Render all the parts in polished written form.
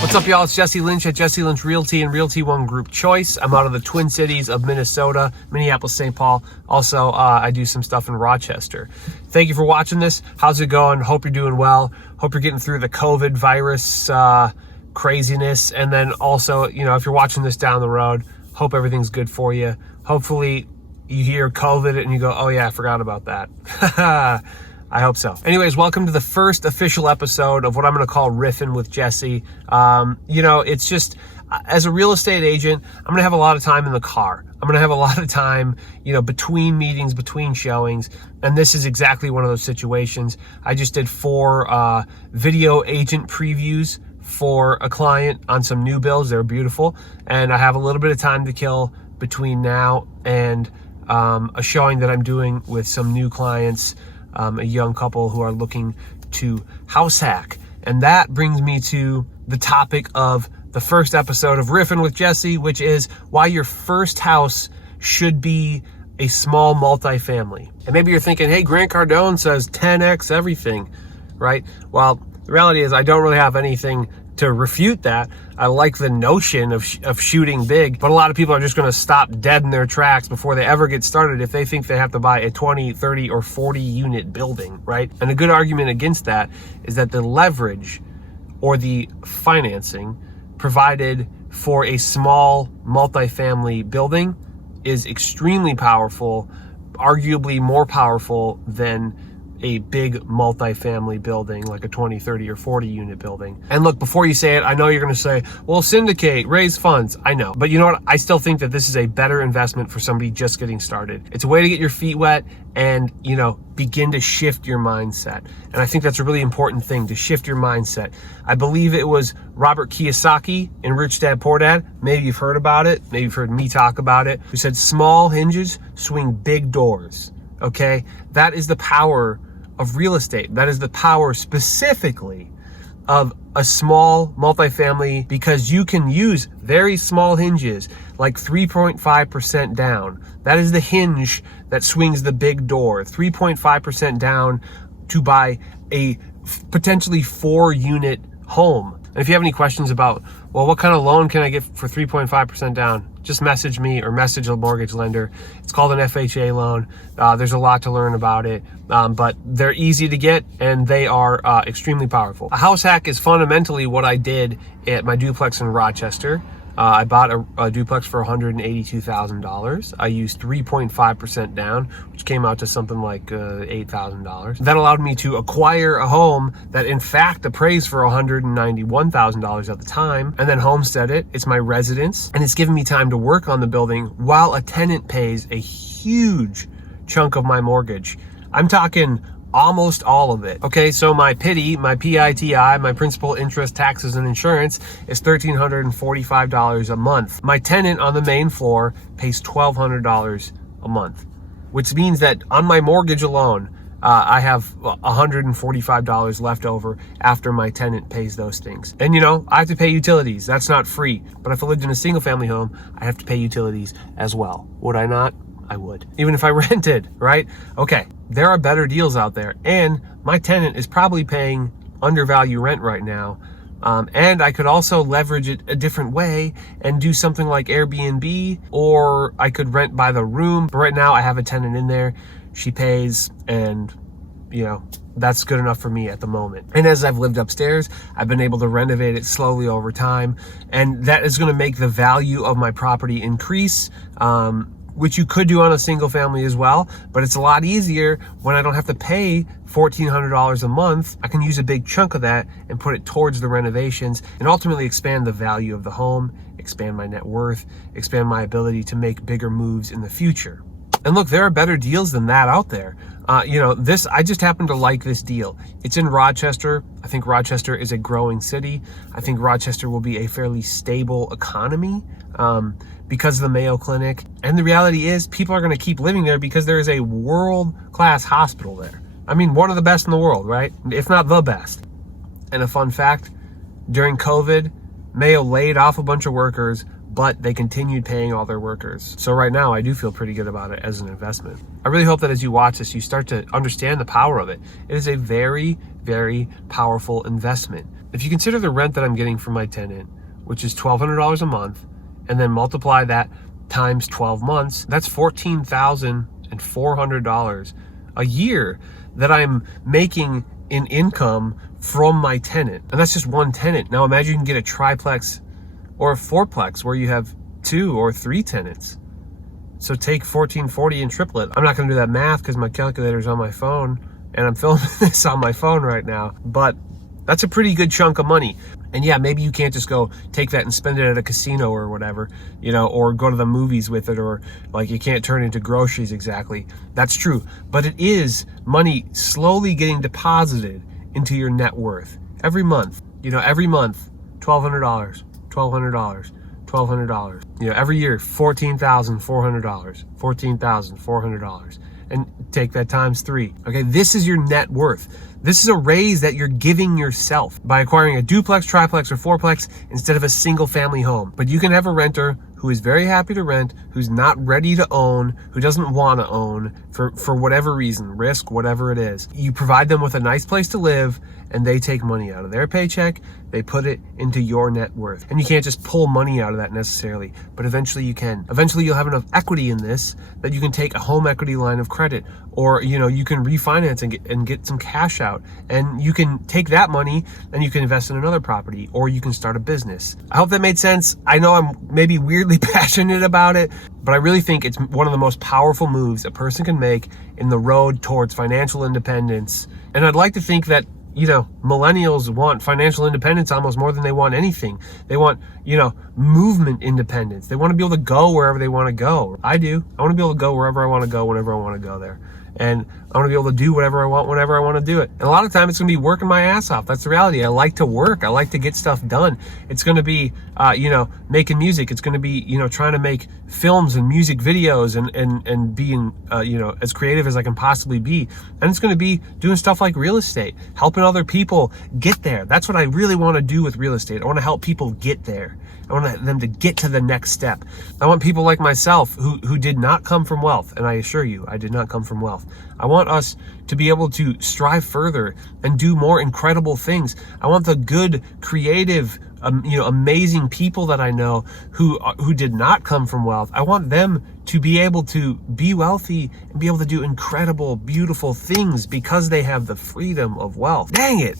What's up, y'all? It's Jesse Lynch at Jesse Lynch Realty and Realty One Group Choice. I'm out of the Twin Cities of Minnesota, Minneapolis, St. Paul. Also, I do some stuff in Rochester. Thank you for watching this. How's it going? Hope you're doing well. Hope you're getting through the COVID virus craziness. And then also, you know, if you're watching this down the road, hope everything's good for you. Hopefully you hear COVID and you go, oh yeah, I forgot about that. I hope so. Anyways, welcome to the first official episode of what I'm going to call Riffin with Jesse. You know, it's just, as a real estate agent, I'm going to have a lot of time in the car. I'm going to have a lot of time, you know, between meetings, between showings. And this is exactly one of those situations. I just did 4 video agent previews for a client on some new builds. They're beautiful. And I have a little bit of time to kill between now and a showing that I'm doing with some new clients, a young couple who are looking to house hack. And that brings me to the topic of the first episode of Riffin with Jesse, which is why your first house should be a small multifamily. And maybe you're thinking, hey, Grant Cardone says 10x everything, right? Well, the reality is I don't really have anything to refute that. I like the notion of shooting big, but a lot of people are just going to stop dead in their tracks before they ever get started if they think they have to buy a 20, 30, or 40 unit building, right? And a good argument against that is that the leverage or the financing provided for a small multifamily building is extremely powerful, arguably more powerful than a big multifamily building like a 20, 30, or 40 unit building. And look, before you say it, I know you're going to say, well, syndicate, raise funds. I know. But you know what? I still think that this is a better investment for somebody just getting started. It's a way to get your feet wet and, you know, begin to shift your mindset. And I think that's a really important thing, to shift your mindset. I believe it was Robert Kiyosaki in Rich Dad Poor Dad. Maybe you've heard about it. Maybe you've heard me talk about it. Who said small hinges swing big doors. Okay? That is the power of real estate. That is the power specifically of a small multifamily, because you can use very small hinges like 3.5% down. That is the hinge that swings the big door. 3.5% down to buy a potentially 4 unit home. And if you have any questions about, well, what kind of loan can I get for 3.5% down? Just message me or message a mortgage lender. It's called an FHA loan. There's a lot to learn about it, but they're easy to get and they are extremely powerful. A house hack is fundamentally what I did at my duplex in Rochester. I bought a duplex for $182,000. I used 3.5% down, which came out to something like $8,000. That allowed me to acquire a home that in fact appraised for $191,000 at the time, and then homestead it. It's my residence, and it's given me time to work on the building while a tenant pays a huge chunk of my mortgage. I'm talking almost all of it. Okay, so my PITI, my PITI, my principal, interest, taxes, and insurance is $1,345 a month. My tenant on the main floor pays $1,200 a month, which means that on my mortgage alone, I have $145 left over after my tenant pays those things. And you know, I have to pay utilities. That's not free. But if I lived in a single family home, I have to pay utilities as well. Would I not? I would. Even if I rented, right? Okay, there are better deals out there. And my tenant is probably paying undervalue rent right now. And I could also leverage it a different way and do something like Airbnb, or I could rent by the room. But right now I have a tenant in there. She pays, and you know, that's good enough for me at the moment. And as I've lived upstairs, I've been able to renovate it slowly over time. And that is going to make the value of my property increase, which you could do on a single family as well, but it's a lot easier when I don't have to pay $1,400 a month. I can use a big chunk of that and put it towards the renovations and ultimately expand the value of the home, expand my net worth, expand my ability to make bigger moves in the future. And look, there are better deals than that out there. You know, I just happen to like this deal. It's in Rochester. I think Rochester is a growing city. I think Rochester will be a fairly stable economy because of the Mayo Clinic. And the reality is people are going to keep living there because there is a world-class hospital there. I mean, one of the best in the world, right? If not the best. And a fun fact, during COVID, Mayo laid off a bunch of workers, but they continued paying all their workers. So right now I do feel pretty good about it as an investment. I really hope that as you watch this, you start to understand the power of it. It is a very, very powerful investment. If you consider the rent that I'm getting from my tenant, which is $1,200 a month, and then multiply that times 12 months, that's $14,400 a year that I'm making in income from my tenant. And that's just one tenant. Now imagine you can get a triplex or a fourplex where you have 2 or 3 tenants. So take 1440 and triple it. I'm not gonna do that math because my calculator's on my phone and I'm filming this on my phone right now, but that's a pretty good chunk of money. And yeah, maybe you can't just go take that and spend it at a casino or whatever, you know, or go to the movies with it, or like you can't turn it into groceries exactly. That's true. But it is money slowly getting deposited into your net worth every month. You know, every month, $1,200, $1,200, $1,200. You know, every year, $14,400, $14,400. And take that times 3. Okay, this is your net worth. This is a raise that you're giving yourself by acquiring a duplex, triplex, or fourplex instead of a single family home. But you can have a renter who is very happy to rent, who's not ready to own, who doesn't want to own for whatever reason, risk, whatever it is. You provide them with a nice place to live, and they take money out of their paycheck, they put it into your net worth. And you can't just pull money out of that necessarily, but eventually you can. Eventually you'll have enough equity in this that you can take a home equity line of credit, or you know, you can refinance and get some cash out, and you can take that money and you can invest in another property, or you can start a business. I hope that made sense. I know I'm maybe weirdly passionate about it, but I really think it's one of the most powerful moves a person can make in the road towards financial independence. And I'd like to think that, you know, millennials want financial independence almost more than they want anything. They want, you know, movement independence. They want to be able to go wherever they want to go. I do. I want to be able to go wherever I want to go, whenever I want to go there. And I want to be able to do whatever I want, whenever I want to do it. And a lot of time it's going to be working my ass off. That's the reality. I like to work. I like to get stuff done. It's going to be, you know, making music. It's going to be, you know, trying to make films and music videos and being, you know, as creative as I can possibly be. And it's going to be doing stuff like real estate, helping other people get there. That's what I really want to do with real estate. I want to help people get there. I want them to get to the next step. I want people like myself who did not come from wealth, and I assure you, I did not come from wealth. I want us to be able to strive further and do more incredible things. I want the good, creative, you know, amazing people that I know who did not come from wealth. I want them to be able to be wealthy and be able to do incredible, beautiful things because they have the freedom of wealth. Dang it.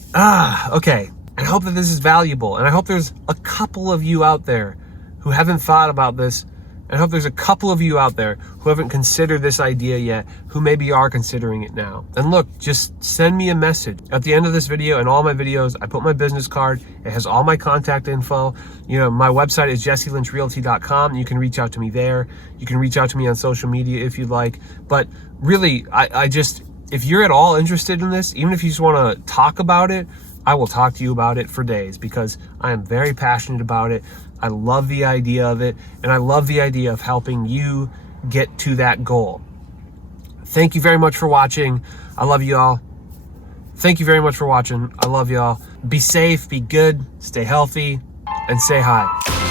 Okay. I hope that this is valuable, and I hope there's a couple of you out there who haven't thought about this, and I hope there's a couple of you out there who haven't considered this idea yet, who maybe are considering it now. And look, just send me a message. At the end of this video and all my videos, I put my business card. It has all my contact info. You know, my website is jesselynchrealty.com. You can reach out to me there. You can reach out to me on social media if you'd like. But really, I just, if you're at all interested in this, even if you just want to talk about it, I will talk to you about it for days because I am very passionate about it. I love the idea of it, and I love the idea of helping you get to that goal. Thank you very much for watching. I love you all. Thank you very much for watching. I love you all. Be safe, be good, stay healthy, and say hi.